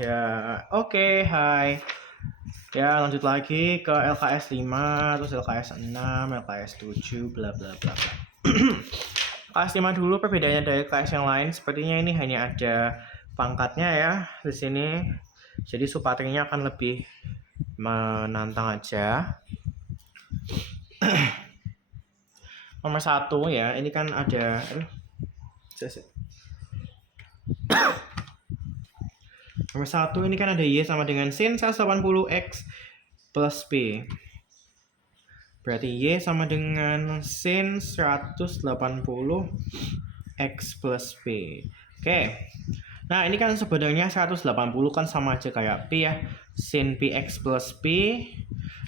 Ya, oke, hai. Ya, lanjut lagi ke LKS 5, terus LKS 6, LKS 7, bla bla bla bla. LKS 5 dulu perbedaannya dari LKS yang lain. Sepertinya ini hanya ada pangkatnya ya di sini. Jadi supatrinya akan lebih menantang aja. Nomor 1 ya, ini kan ada Nomor 1 ini kan ada Y sama dengan sin 180X plus P. Berarti Y sama dengan sin 180X plus P. Oke. Nah, ini kan sebenarnya 180 kan sama aja kayak P ya. Sin PX plus P.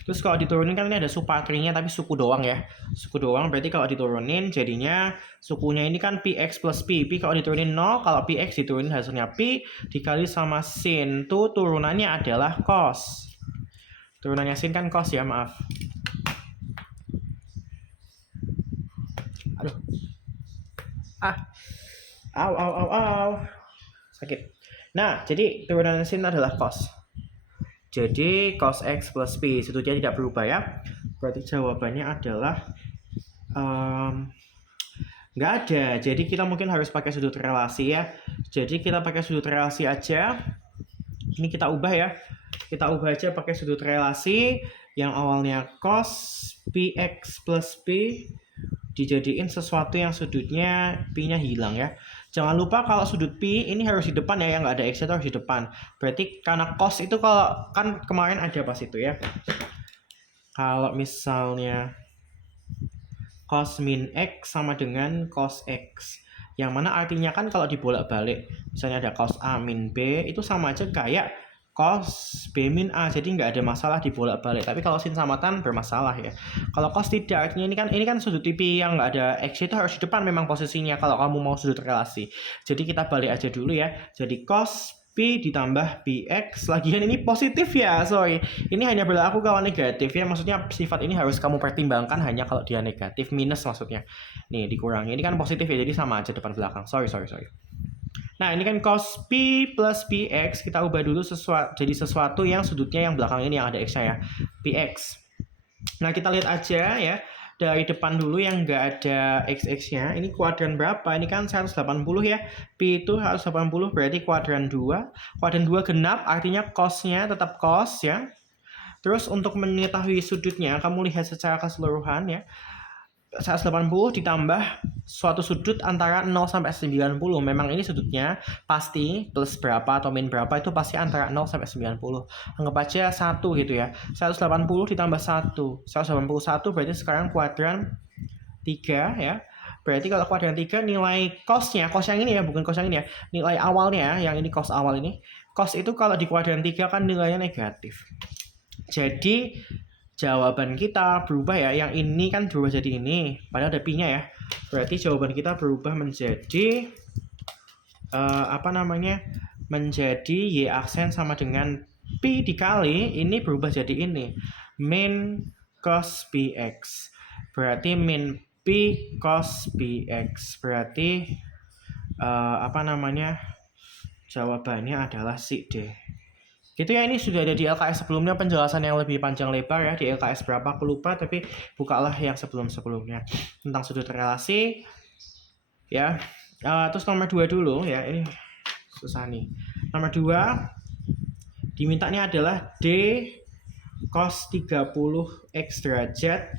Terus kalau diturunin kan ini ada supatrinya tapi suku doang ya. Suku doang berarti kalau diturunin jadinya sukunya ini kan PX plus P. P kalau diturunin 0, kalau PX diturunin hasilnya P dikali sama sin. Tuh turunannya adalah cos. Turunannya sin kan cos ya, maaf. Aduh. Au. Sakit. Nah, jadi turunan sin adalah cos. Jadi cos X plus P sudutnya tidak berubah ya. Berarti jawabannya adalah nggak ada. Jadi kita mungkin harus pakai sudut relasi ya. Jadi kita pakai sudut relasi aja. Ini kita ubah ya. Kita ubah aja pakai sudut relasi yang awalnya cos PX plus P dijadiin sesuatu yang sudutnya P-nya hilang ya. Jangan lupa kalau sudut P ini harus di depan ya, yang nggak ada X itu harus di depan. Berarti karena cos itu kalau kan kemarin ada pas itu ya. Kalau misalnya cos min X sama dengan cos X. Yang mana artinya kan kalau dibolak-balik, misalnya ada cos A min B, itu sama aja kayak cos B min A, jadi nggak ada masalah dibolak-balik. Tapi kalau sin sama tan bermasalah ya. Kalau cos tidak, artinya ini kan sudut TV yang nggak ada X itu harus di depan memang posisinya kalau kamu mau sudut relasi. Jadi kita balik aja dulu ya. Jadi cos P ditambah PX, lagian ini positif ya, sorry. Ini hanya berlaku kalau negatif ya, maksudnya sifat ini harus kamu pertimbangkan hanya kalau dia negatif, minus maksudnya. Nih dikurangi, ini kan positif ya, jadi sama aja depan belakang, sorry. Nah, ini kan cos P plus PX, kita ubah dulu jadi sesuatu yang sudutnya yang belakang ini yang ada X-nya ya, PX. Nah, kita lihat aja ya, dari depan dulu yang nggak ada X-nya, ini kuadran berapa? Ini kan 180 ya, P itu 180 berarti kuadran 2. Kuadran 2 genap, artinya cos-nya tetap cos ya. Terus untuk mengetahui sudutnya, kamu lihat secara keseluruhan ya, 180 ditambah suatu sudut antara 0 sampai 90. Memang ini sudutnya pasti plus berapa atau min berapa itu pasti antara 0 sampai 90. Anggap aja 1 gitu ya. 180 ditambah 1. 181 berarti sekarang kuadran 3 ya. Berarti kalau kuadran 3 nilai cosnya, cos yang ini ya, bukan cos yang ini ya. Nilai awalnya, yang ini cos awal ini. Cos itu kalau di kuadran 3 kan nilainya negatif. Jadi jawaban kita berubah ya, yang ini kan berubah jadi ini, padahal ada P-nya ya. Berarti jawaban kita berubah menjadi menjadi Y aksen sama dengan P dikali ini berubah jadi ini, min cos PX. Berarti min P cos PX. Berarti jawabannya adalah si D. Gitu ya, ini sudah ada di LKS sebelumnya penjelasan yang lebih panjang lebar ya, di LKS berapa aku lupa, tapi bukalah yang sebelumnya tentang sudut relasi ya. Terus nomor 2 dulu ya, ini susah nih. Nomor 2 dimintanya adalah D cos 30X derajat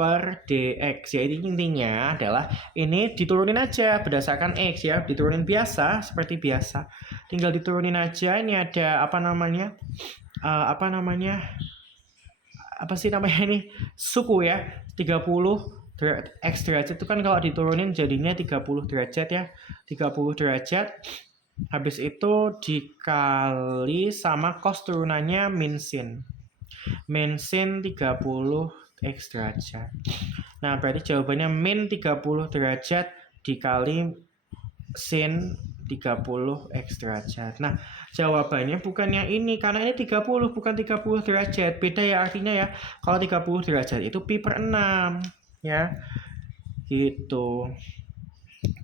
per dx ya. Ini intinya adalah ini diturunin aja berdasarkan x ya, diturunin biasa seperti biasa, tinggal diturunin aja. Ini ada suku ya, 30 x derajat itu kan kalau diturunin jadinya 30 derajat ya, 30 derajat. Habis itu dikali sama cos turunannya min sin 30 X derajat. Nah, berarti jawabannya min 30 derajat dikali sin 30 X derajat. Nah, jawabannya bukan yang ini, karena ini 30 bukan 30 derajat. Beda ya artinya ya. Kalau 30 derajat itu pi per 6 ya. Gitu.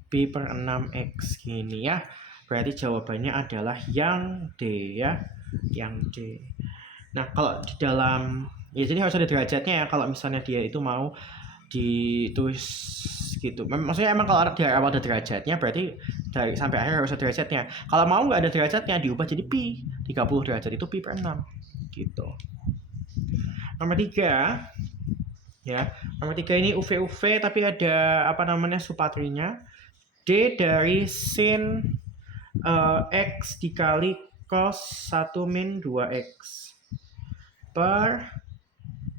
Pi per 6X gini ya. Berarti jawabannya adalah yang D ya. Yang D. Nah, kalau di dalam ya jadi harus ada derajatnya ya kalau misalnya dia itu mau ditulis gitu. Maksudnya emang kalau di awal ada derajatnya berarti dari sampai akhir harus ada derajatnya. Kalau mau nggak ada derajatnya diubah jadi pi. 30 derajat itu pi per 6 gitu. Nomor 3 ya. Nomor 3 ini UV tapi ada apa namanya supatrinya. D dari sin X dikali cos 1 min 2X per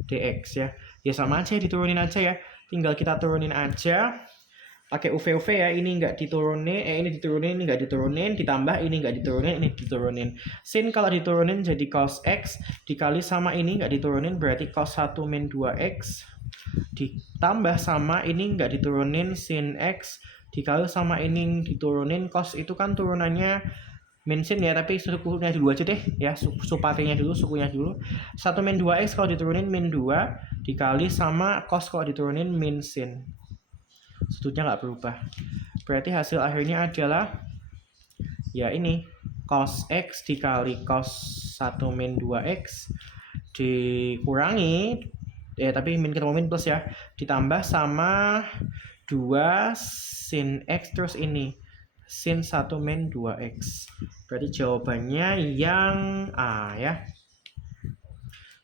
dx ya. Ya sama aja diturunin aja ya. Tinggal kita turunin aja. Pakai UV ya. Ini nggak diturunin, ini diturunin, ini nggak diturunin, ditambah ini nggak diturunin, ini diturunin. Sin kalau diturunin jadi cos X dikali sama ini nggak diturunin berarti cos 1 min 2X ditambah sama ini nggak diturunin sin X dikali sama ini diturunin cos itu kan turunannya min sin ya, tapi sukunya dulu aja deh ya, supatrinya dulu, sukunya dulu. 1 min 2X kalau diturunin min 2 dikali sama cos kalau diturunin min sin. Sudutnya nggak berubah. Berarti hasil akhirnya adalah ya ini cos X dikali cos 1 min 2X dikurangi ya, tapi min ketemu min plus ya, ditambah sama 2 sin X terus ini sin 1 min 2X. Berarti jawabannya yang A ya.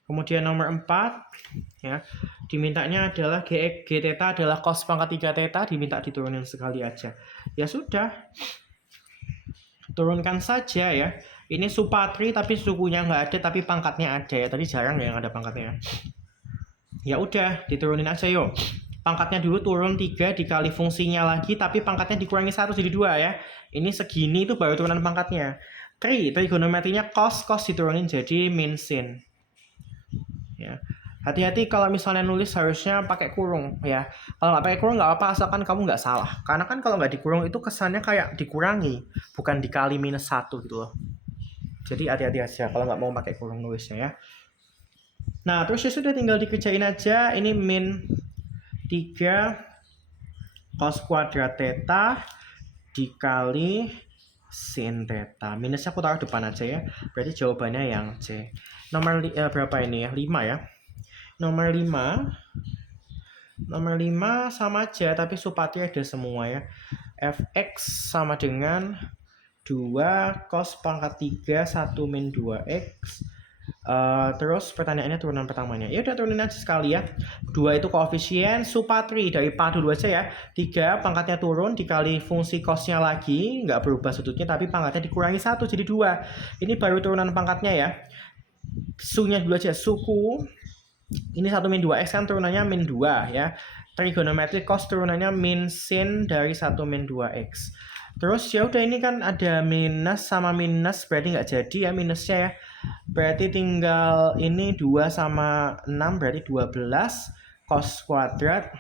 Kemudian nomor 4 ya. Dimintanya adalah G theta adalah cos pangkat 3 theta, diminta diturunin sekali aja. Ya sudah. Turunkan saja ya. Ini supatri tapi sukunya nggak ada tapi pangkatnya ada ya. Tadi jarang ya yang ada pangkatnya. Ya udah, diturunin aja yuk. Pangkatnya dulu turun 3 dikali fungsinya lagi tapi pangkatnya dikurangi 1 jadi 2 ya. Ini segini itu baru turunan pangkatnya. Trigonometrinya cos diturunin jadi min sin. Ya. Hati-hati kalau misalnya nulis harusnya pakai kurung ya. Kalau nggak pakai kurung nggak apa-apa asalkan kamu nggak salah. Karena kan kalau nggak dikurung itu kesannya kayak dikurangi, bukan dikali minus 1 gitu loh. Jadi hati-hati aja kalau nggak mau pakai kurung nulisnya ya. Nah terus ya sudah tinggal dikerjain aja. Ini min 3 cos kuadrat theta dikali sin theta. Minusnya aku taruh depan aja ya. Berarti jawabannya yang C. Nomor berapa ini ya? 5 ya. Nomor 5 sama aja tapi supatri ada semua ya. Fx sama dengan 2 cos pangkat 3 1 min 2x. Terus pertanyaannya turunan pertamanya. Ya udah turunin aja sekali ya. 2 itu koefisien supatri dari padu dulu aja ya. 3 pangkatnya turun dikali fungsi cosnya lagi, nggak berubah sudutnya tapi pangkatnya dikurangi 1 jadi 2. Ini baru turunan pangkatnya ya. Sunya dulu aja, suku ini 1 min 2x kan turunannya min 2 ya. Trigonometri cos turunannya min sin dari 1 min 2x. Terus ya udah ini kan ada minus sama minus berarti nggak jadi ya minusnya ya. Berarti tinggal ini 2 sama 6 berarti 12 cos kuadrat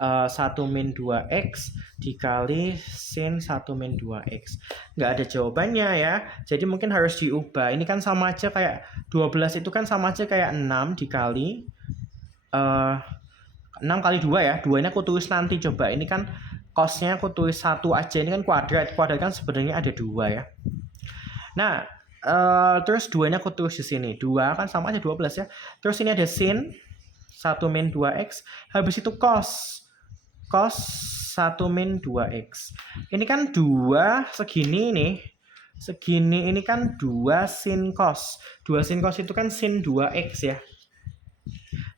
1 min 2x dikali sin 1 min 2x. Nggak ada jawabannya ya. Jadi mungkin harus diubah. Ini kan sama aja kayak 12 itu kan sama aja kayak 6 dikali 6 kali 2 ya. 2 ini aku tulis nanti coba. Ini kan cosnya aku tulis 1 aja. Ini kan kuadrat. Kuadrat kan sebenarnya ada 2 ya. Nah, terus 2 nya aku tulis di sini. 2 kan sama aja 12 ya. Terus ini ada sin 1 min 2x. Habis itu cos 1 min 2x. Ini kan 2 segini nih. Segini ini kan 2 sin cos. 2 sin cos itu kan sin 2x ya.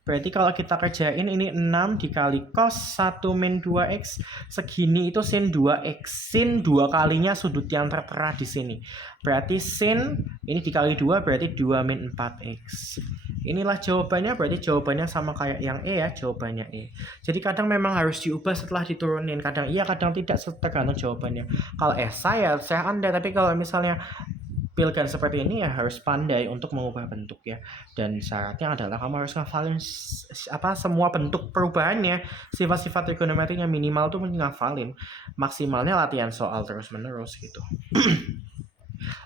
Berarti kalau kita kerjain ini 6 dikali cos 1 min 2x. Segini itu sin 2x. Sin 2 kalinya sudut yang tertera di sini. Berarti sin ini dikali 2 berarti 2 min 4x. Inilah jawabannya, berarti jawabannya sama kayak yang E ya, jawabannya E. Jadi kadang memang harus diubah setelah diturunin. Kadang iya, kadang tidak, tergantung jawabannya. Kalau saya Anda, tapi kalau misalnya pilkan seperti ini ya harus pandai untuk mengubah bentuk ya. Dan syaratnya adalah kamu harus ngafalin semua bentuk perubahannya. Sifat-sifat trigonometrinya minimal tuh ngafalin. Maksimalnya latihan soal terus-menerus gitu.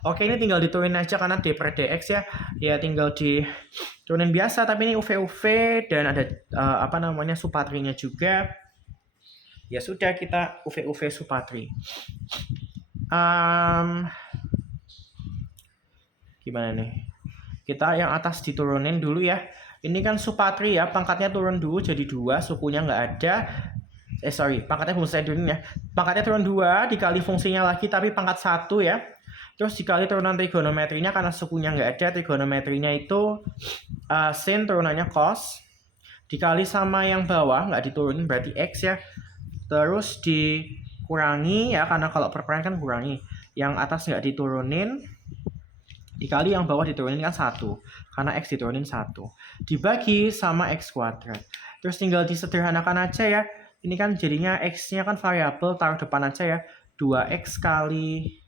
Oke, ini tinggal diturunin aja karena D per dx ya. Ya tinggal diturunin biasa tapi ini UV dan ada supatrinya juga. Ya sudah kita UV supatri. Gimana nih? Kita yang atas diturunin dulu ya. Ini kan Supatri ya, pangkatnya turun dulu jadi 2, sukunya nggak ada. Pangkatnya belum saya turunin ya. Pangkatnya turun 2, dikali fungsinya lagi tapi pangkat 1 ya. Terus dikali turunan trigonometrinya karena sukunya nggak ada, trigonometrinya itu sin turunannya cos. Dikali sama yang bawah, nggak diturunin berarti x ya. Terus dikurangi ya, karena kalau perparahan kan kurangi. Yang atas nggak diturunin, dikali yang bawah diturunin kan 1. Karena x diturunin 1. Dibagi sama x kuadrat. Terus tinggal disederhanakan aja ya. Ini kan jadinya x-nya kan variabel, taruh depan aja ya. 2x kali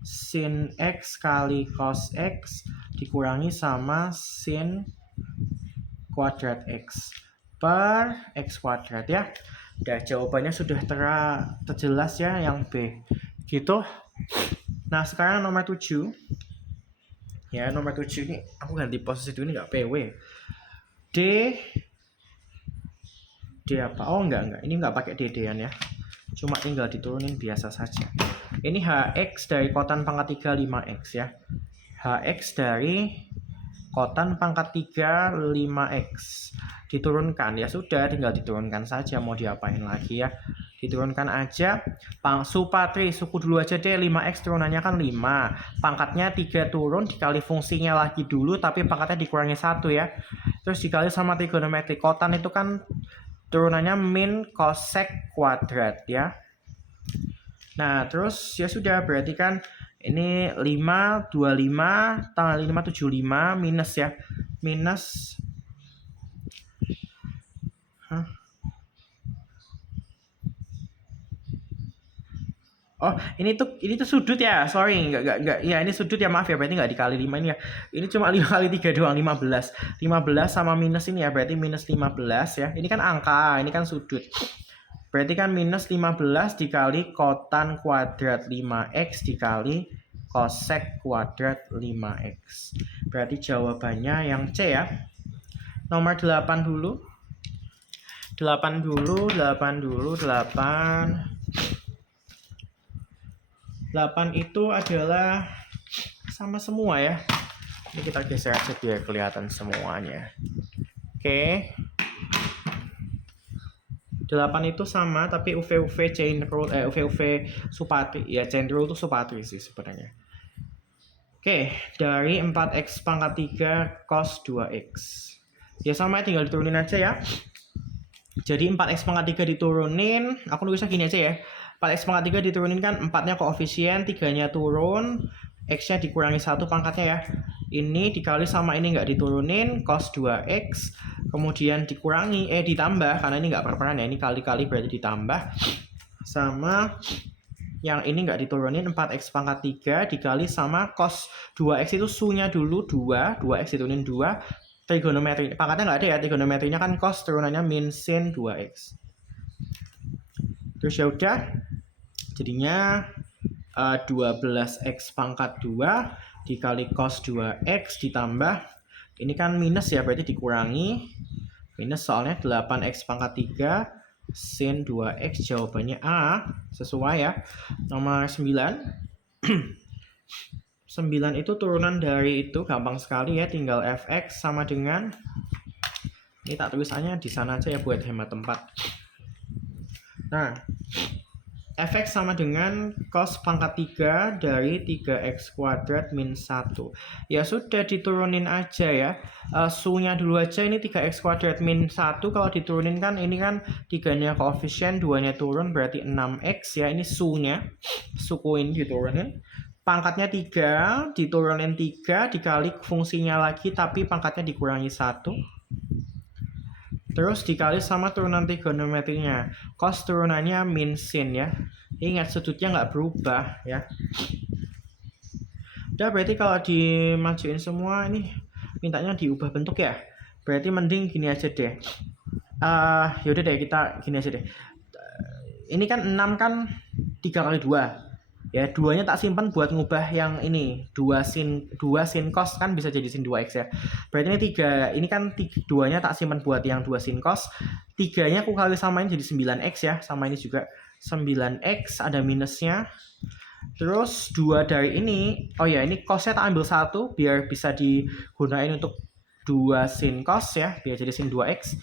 sin x kali cos x dikurangi sama sin kuadrat x per x kuadrat ya. Udah, jawabannya sudah terjelas ya yang B. Gitu. Nah, sekarang nomor 7. Ya, nomor 7 ini aku ganti posisi dulu, ini nggak PW. D apa? Oh, enggak. Ini nggak pakai DD-an ya. Cuma tinggal diturunin biasa saja. Ini HX dari kotan pangkat 3 5X ya. HX dari kotan pangkat 3 5X. Diturunkan, ya sudah tinggal diturunkan saja, mau diapain lagi ya. Diturunkan aja. Supatri, suku dulu aja deh, 5X turunannya kan 5. Pangkatnya 3 turun, dikali fungsinya lagi dulu, tapi pangkatnya dikurangi 1 ya. Terus dikali sama trigonometri. Kotan itu kan turunannya min cosec kuadrat ya. Nah, terus ya sudah, berarti kan ini 5, 25, tanggal 5, 75, minus ya. Minus. Oh, ini tuh sudut ya. Sorry, enggak. Ya, ini sudut ya, maaf ya. Berarti enggak dikali 5 ini ya. Ini cuma 5 kali 3 doang, 15. 15 sama minus ini ya, berarti minus 15 ya. Ini kan angka, ini kan sudut. Berarti kan minus 15 dikali kotan kuadrat 5x dikali cosec kuadrat 5x. Berarti jawabannya yang C ya. Nomor 8 dulu. 8 itu adalah sama semua ya. Ini kita geser aja biar kelihatan semuanya. Oke. 8 itu sama, tapi UV chain rule, UV Supatri ya, chain rule itu Supatri sih sebenarnya. Oke, dari 4x pangkat 3 cos 2x. Ya sama, tinggal diturunin aja ya. Jadi 4x pangkat 3 diturunin, aku nulisnya gini aja ya. 4x pangkat 3 diturunin kan 4-nya koefisien, 3-nya turun, x-nya dikurangi 1 pangkatnya ya. Ini dikali sama ini nggak diturunin, cos 2x, kemudian dikurangi, ditambah, karena ini nggak perparahan ya, ini kali-kali berarti ditambah, sama yang ini nggak diturunin, 4x pangkat 3 dikali sama cos 2x itu su-nya dulu 2, 2x diturunin 2, trigonometri, pangkatnya nggak ada ya, trigonometrinya kan cos turunannya min sin 2x. Terus ya udah, jadinya 12x pangkat 2 dikali cos 2x ditambah, ini kan minus ya, berarti dikurangi, minus soalnya 8x pangkat 3 sin 2x, jawabannya A, sesuai ya. Nomor 9. 9 itu turunan dari itu, gampang sekali ya, tinggal fx sama dengan, ini tak tulisannya di sana aja ya buat hemat tempat. Nah, fx sama dengan cos pangkat 3 dari 3x kuadrat min 1. Ya sudah, diturunin aja ya. Su-nya dulu aja, ini 3x kuadrat min 1. Kalau diturunin kan, ini kan 3-nya koefisien, 2-nya turun, berarti 6x ya. Ini su-nya, suku ini diturunin. Pangkatnya 3, diturunin 3, dikali fungsinya lagi, tapi pangkatnya dikurangi 1. Terus dikali sama turunan trigonometrinya. Cos turunannya min sin ya. Ingat, sudutnya nggak berubah ya. Udah, berarti kalau dimajuin semua ini mintanya diubah bentuk ya. Berarti mending gini aja deh. Yaudah deh, kita gini aja deh. Ini kan 6 kan 3 kali 2. Ya, 2-nya tak simpan buat ngubah yang ini. 2 sin cos kan bisa jadi sin 2x ya. Berarti ini 3, ini kan 2-nya tak simpan buat yang 2 sin cos. 3-nya aku kali samain jadi 9x ya. Sama ini juga 9x, ada minusnya. Terus 2 dari ini, oh ya ini cosnya tak ambil 1 biar bisa digunain untuk 2 sin cos ya, biar jadi sin 2x.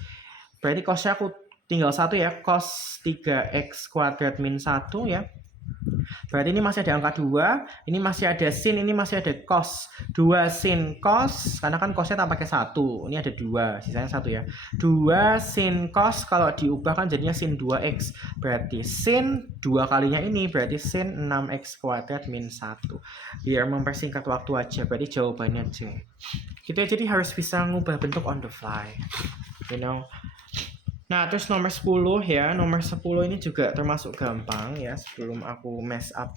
Berarti cosnya aku tinggal 1 ya, cos 3x kuadrat min 1 ya. Berarti ini masih ada angka 2, ini masih ada sin, ini masih ada cos. 2 sin cos, karena kan cosnya tak pakai 1. Ini ada 2, sisanya 1 ya. 2 sin cos kalau diubah kan jadinya sin 2x. Berarti sin 2 kalinya ini berarti sin 6x kuadrat min 1. Biar mempersingkat waktu aja, berarti jawabannya C. Kita jadi harus bisa ngubah bentuk on the fly. You know. Nah, terus nomor 10 ya. Nomor 10 ini juga termasuk gampang ya. Sebelum aku mess up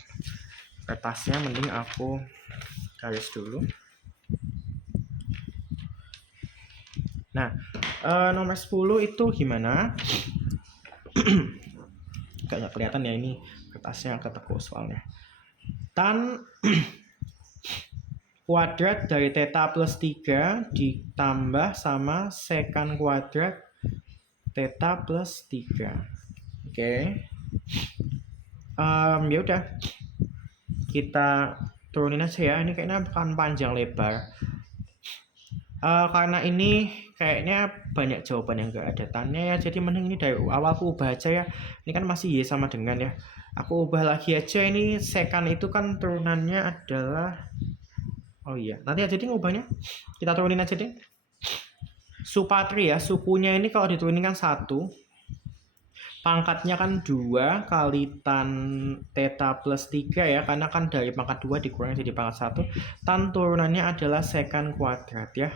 kertasnya, mending aku garis dulu. Nah, nomor 10 itu gimana? Gak kelihatan ya, ini kertasnya ketekuk soalnya. Tan kuadrat dari theta plus 3 ditambah sama sekan kuadrat theta plus 3. Oke. Ya udah. Kita turunin aja ya. Ini kayaknya akan panjang lebar. Karena ini kayaknya banyak jawaban yang enggak ada tanya ya. Jadi mending ini dari awal aku ubah aja ya. Ini kan masih Y sama dengan ya. Aku ubah lagi aja, ini sekan itu kan turunannya adalah, oh iya, nanti aja deh ngubahnya. Kita turunin aja deh. Supatri ya, sukunya ini kalau diturunin kan 1. Pangkatnya kan 2 kali tan theta plus 3 ya. Karena kan dari pangkat 2 dikurangi jadi pangkat 1. Tan turunannya adalah sekan kuadrat ya.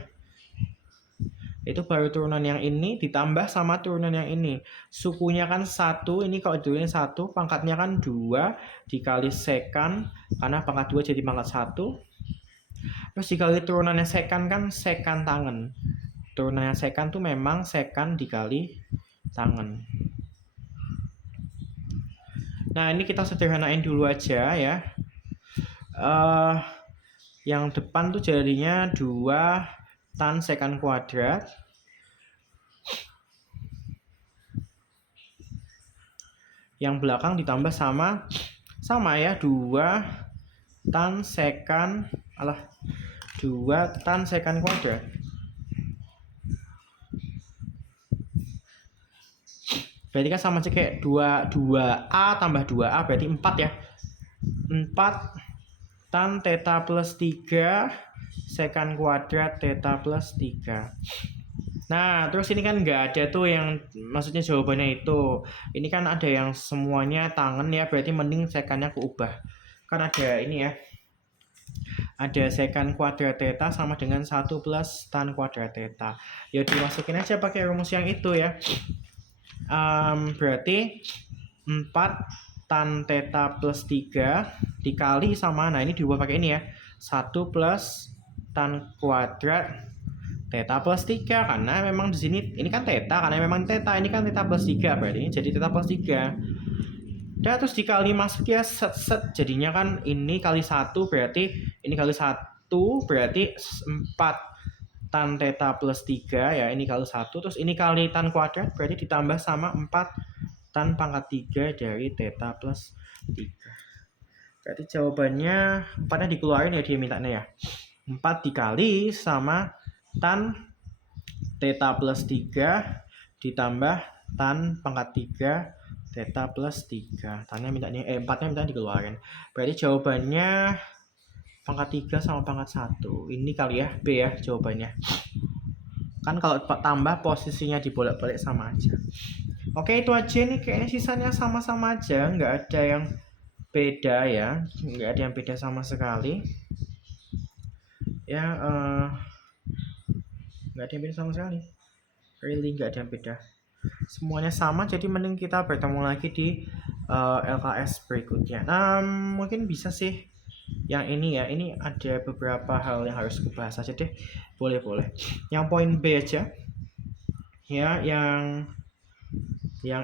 Itu baru turunan yang ini ditambah sama turunan yang ini. Sukunya kan 1, ini kalau diturunin 1, pangkatnya kan 2 dikali sekan. Karena pangkat 2 jadi pangkat 1. Terus dikali turunannya sekan kan sekan tangan. Turunannya sekan tuh memang sekan dikali tangan. Nah, ini kita sederhanain dulu aja ya. Yang depan tuh jadinya 2 tan sekan kuadrat. Yang belakang ditambah sama ya, 2 tan sekan 2 tan sekan kuadrat. Berarti kan sama aja kayak 2A tambah 2A berarti 4 ya. 4 tan theta plus 3 sekan kuadrat theta plus 3. Nah, terus ini kan nggak ada tuh yang, maksudnya jawabannya itu. Ini kan ada yang semuanya tangan ya, berarti mending sekannya aku ubah. Kan ada ini ya. Ada sekan kuadrat theta sama dengan 1 plus tan kuadrat theta. Ya dimasukin aja pakai rumus yang itu ya. Berarti 4 tan theta plus 3 dikali sama, nah ini diubah pakai ini ya, 1 plus tan kuadrat theta plus 3, karena memang di sini ini kan theta, karena memang theta, ini kan theta plus 3, berarti ini jadi theta plus 3. Dan terus dikali masuk ya, set jadinya kan ini kali 1 berarti ini kali 1 berarti 4 tan theta plus 3 ya, ini kali 1, terus ini kali tan kuadrat berarti ditambah sama 4 tan pangkat 3 dari theta plus 3. Berarti jawabannya 4-nya dikeluarin ya, dia mintanya ya. 4 dikali sama tan theta plus 3 ditambah tan pangkat 3 theta plus 3. Tannya mintanya 4-nya mintanya dikeluarin. Berarti jawabannya pangkat 3 sama pangkat 1. Ini kali ya, B ya jawabannya. Kan kalau tambah posisinya dibolak-balik sama aja. Oke, itu aja nih, kayaknya sisanya sama-sama aja, nggak ada yang beda ya, nggak ada yang beda sama sekali ya. Nggak ada yang beda sama sekali, really nggak ada yang beda, semuanya sama. Jadi mending kita bertemu lagi di LKS berikutnya. Nah, mungkin bisa sih yang ini ya, ini ada beberapa hal yang harus dibahas aja deh. Boleh yang poin B aja ya, yang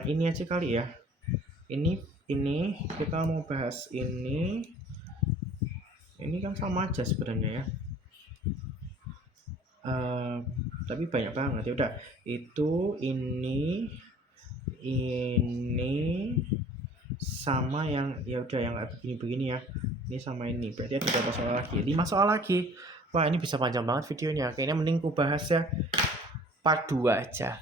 ini aja kali ya. Ini kita mau bahas ini kan sama aja sebenarnya ya. Tapi banyak banget ya. Udah, itu ini sama yang ya udah yang kayak begini-begini ya. Ini sama ini. Berarti ada berapa soal lagi? 5 soal lagi. Wah, ini bisa panjang banget videonya. Kayaknya mending ku bahas ya part 2 aja.